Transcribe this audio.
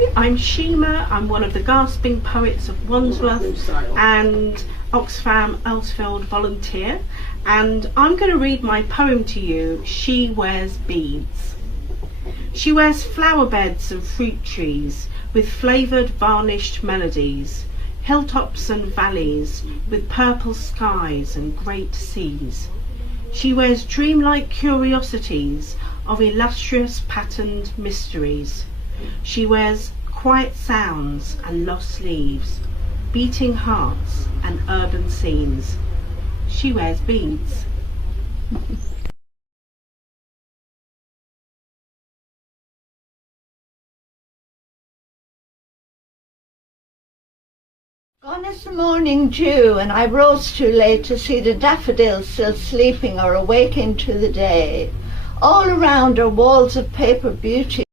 Hi, I'm Shima. I'm one of the Gasping poets of Wandsworth and Oxfam Earlsfield volunteer, and I'm going to read my poem to you, She Wears Beads. She wears flower beds and fruit trees with flavoured varnished melodies, hilltops and valleys with purple skies and great seas. She wears dreamlike curiosities of illustrious patterned mysteries. She wears quiet sounds and lost leaves, beating hearts and urban scenes. She wears beads. Gone is the morning dew, and I rose too late to see the daffodils still sleeping or awaking to the day. All around are walls of paper beauty.